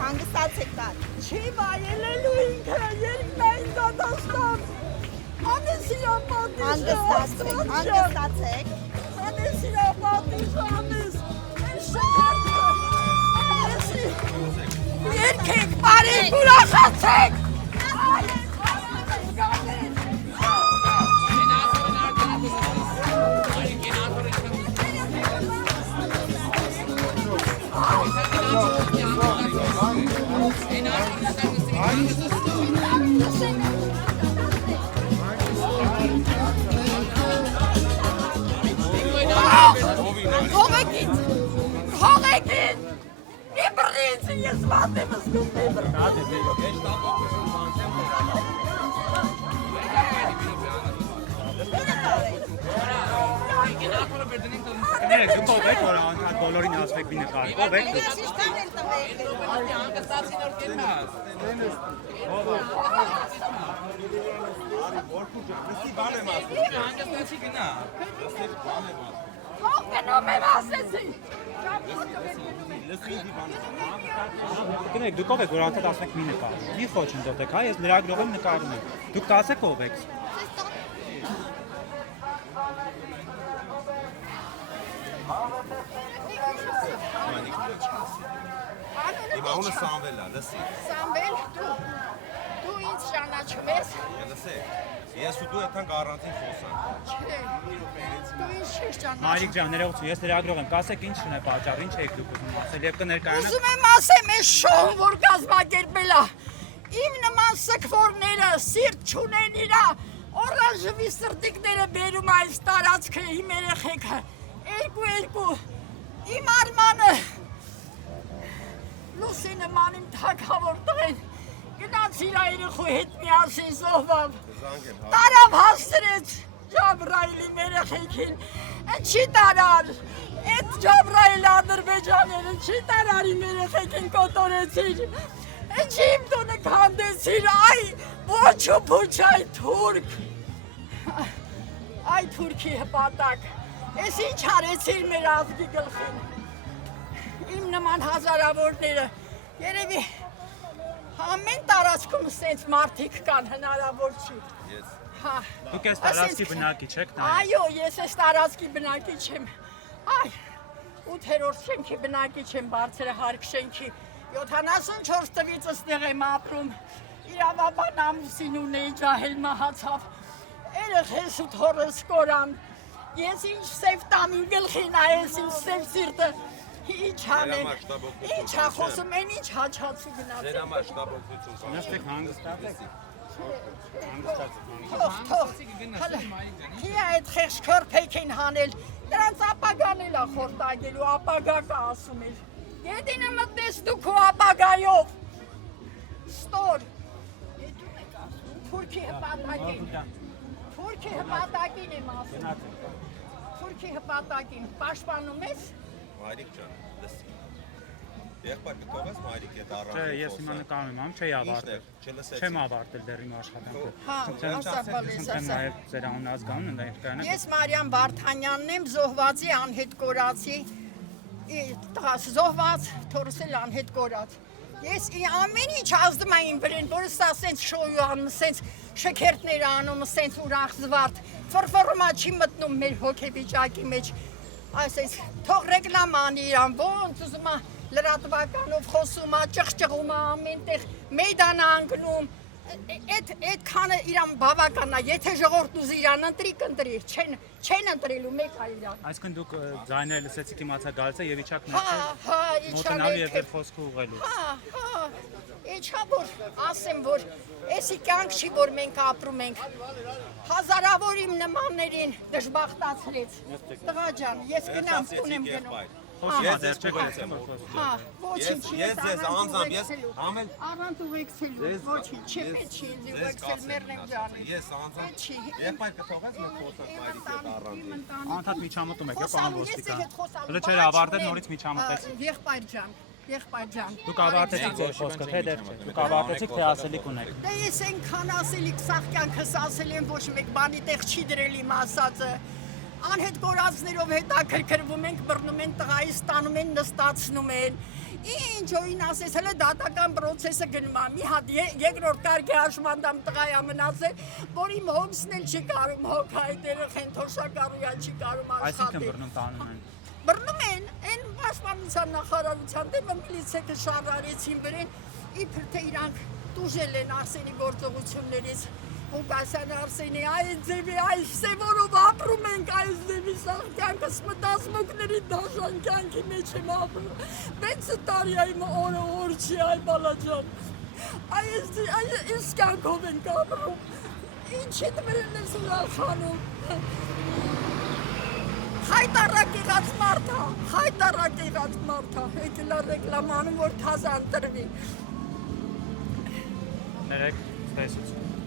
Հանգստացեք տար։ Չի վայելելու ինքը, երկն այն դատաստան։ Անես իրա պատիժը, Հանգստացեք։ անես իրա պատիժը, անես, այս շքարդը, երկեք, բարեք, ուրախացեք։ Հողեկին, մի բրինցի ես վատեմ զգում մի Կներեք, դուք ով եք, որ անդադ բոլորին ասվեք մի նկար, ով եք դուք։ Հող գնում եմ ասեցի։ Կներեք, դուք ով եք, որ անդադ ասվեք մի նկար, մի խոչ ընդոտեք, հա, ես լրագրող եմ նկարում եմ, դուք կասեք ով եք։ Անունը Սամվել է, լսի։ Սամվել, դու ինձ ճանաչում ես։ Լսեք, ես ու դու այդքան առանձին խոսանք։ Չէ, դու ինձ չես ճանաչում։ Մայրիկ ջան, ներողություն, ես լրագրող եմ, կասեք ինչ է պատճառ, ինչ եք դուք ուզում ասել եւ կներկայանաք։ Ուզում եմ ասեմ, այս շոուն, որ կազմակերպել է, իմ նման սքվորները, սիրտ չունեն իրա, օրանժվի սրտիկները բերում այս տարածքը, իմ երեխեքը, երկու, իմ Արմանը, Լուսի նման իմ թագավոր տղեն, գնաց իրա երեխու հետ միասին զոհվավ, տարավ հաստրեց Ջաբրայիլի երեխեքին, չի տարար, այդ Ջաբրայիլ ադրբեջաները չի տարար իմ երեխեքին կոտորեցիր, չի իմ տոնը կանդեցիր, այ ոչ ու փուչ այ թուրք, այ թուրքի հպատակ, ես ինչ արեցիր մեր ազգի գլխին, իմ նման հազարավորները, երևի ամեն տարածքում սենց մարդիկ կան, հնարավոր չի։ Դուք ես տարածքի բնակիչ եք նայ։ Այո, ես ես տարածքի բնակիչ եմ, այ, 8-րդ շենքի բնակիչ եմ, բարձրահարկ շենքի, 74 տվից ըստեղ եմ ապրում, իրավաբան ամուսին ունեի ջահել մահացավ, երեխես ու թորս կորան, ես ինչ սև տամին գլխի նայես, ինչ սև սիրտը, ինչ անեմ, ինչ հախոսում են, ինչ հաչացու գնացել։ Ձեր համար շտաբ օգնություն կա։ Նստեք հանգստացեք։ Թող, հիա այդ խեղճ քորփեք են հանել, դրանց ապագան էլ է խորտագելու, ապագա կա ասում էր, գետինը մտնես դու քո ապագայով, ստոր, թուրքի հպատակին եմ ասում, թուրքի հպատակին, պաշտպանում ես, Մայրիկ ջան, լսի։ Եղբայր կթողես մայրիկ հետ առանձին Չէ, ես հիմա նկարում եմ, չէի ավարտել։ Չեմ ավարտել դեռ իմ աշխատանքը։ Ասա։ Նաև ձեր անունը ազգանուն ներկայանաք։ Ես Մարիամ Վարդանյանն եմ, զոհվածի անհետ կորացի, զոհված թորսել անհետ կորած։ Ես ամեն ինչ ազդում այն վրեն, որ սա սենց շոյու անում, սենց շքերտներ անում, սենց ուրախ զվարդ, ֆրֆռումա չի մտնում մեր հոգեվիճակի մեջ, այսպես թող ռեկլամ անի իրան, ոնց ուզում է լրատվականով խոսում է, ճղճղում է ամենտեղ, մեյդան անգնում, այդ քանը իրան բավական է, եթե ժողովուրդն ուզի իրան ընտրի, կընտրի, չեն ընտրելու մեկ է իրան։ Այսինքն դուք ձայները լսեցիք իմացա գալիս է եւ իջաք մոտենալու եւ ձեր խոսքը ուղղելու։ Իջա որ ասեմ, որ էսի կյանք չի, որ մենք ապրում ենք, հազարավոր իմ նմաններին դժբախտացրեց, տղա ջան, ես գնամ տուն եմ գնում, Խոսում Ես դեռ չեք ես ասում որ խոսում։ Հա, ոչինչ, ես ձեզ անձամբ ես ամեն առանց ուղեկցելու, ոչինչ, չպետք չի ինձ ուղեկցել Մերնեմ ջանի։ Ես անձամբ Չի։ եղբայր կթողես մենք խոսանք մայրիկի հետ առանց։ Անդադ միջամտում եք, պարոն Խոսալու, ես ոստիկան։ հետ խոսալու։ Դե չէ, ավարտել նորից միջամտեցիք։ Եղբայր ջան։ Դուք ավարտեցիք ձեր խոսքը, թե դեռ չէ։ Դուք ավարտեցիք, թե ասելիք ունեք։ Դե ես այնքան ասելիք սաղ կյանքս ասել եմ, ոչ մեկ բանի տեղ չի դրել իմ ասածը։ Անհետ կորածներով հետաքրքրվում ենք, բռնում են տղայից, ստանում են, նստացնում են։ Ինչ օին ասես, հələ դատական process-ը գնում է։ Մի հատ երկրորդ կարգի հաշմանդամ տղայա մնացել, որ իմ հոգսն էլ չի կարում հոգ հայտերը խենթոշակառույան չի կարում Այսինքն աշխատել։ բռնում տանում են։ Բռնում են, այն պաշտպանության նախարարության դեպը միլիցիա շարարեցին վրեն, իբր թե իրանք տուժել են Արսենի գործողություններից։ Ուկասյան Արսենի, այս ձևի, այս սևորով ապրում ենք, այս ձևի սաղ կյանքս մտազմոքների դաշան կյանքի մեջ եմ ապրում։ 6 տարի այմ օրը օր չի այ բալաջան։ Այս կյանքով ենք ապրում։ Ինչի դմերն ես ուրախանում։ Հայտարակ եղած մարդ է, հետելա ռեկլամանում, որ թազան տրվի։ Ներեք, ստեսություն։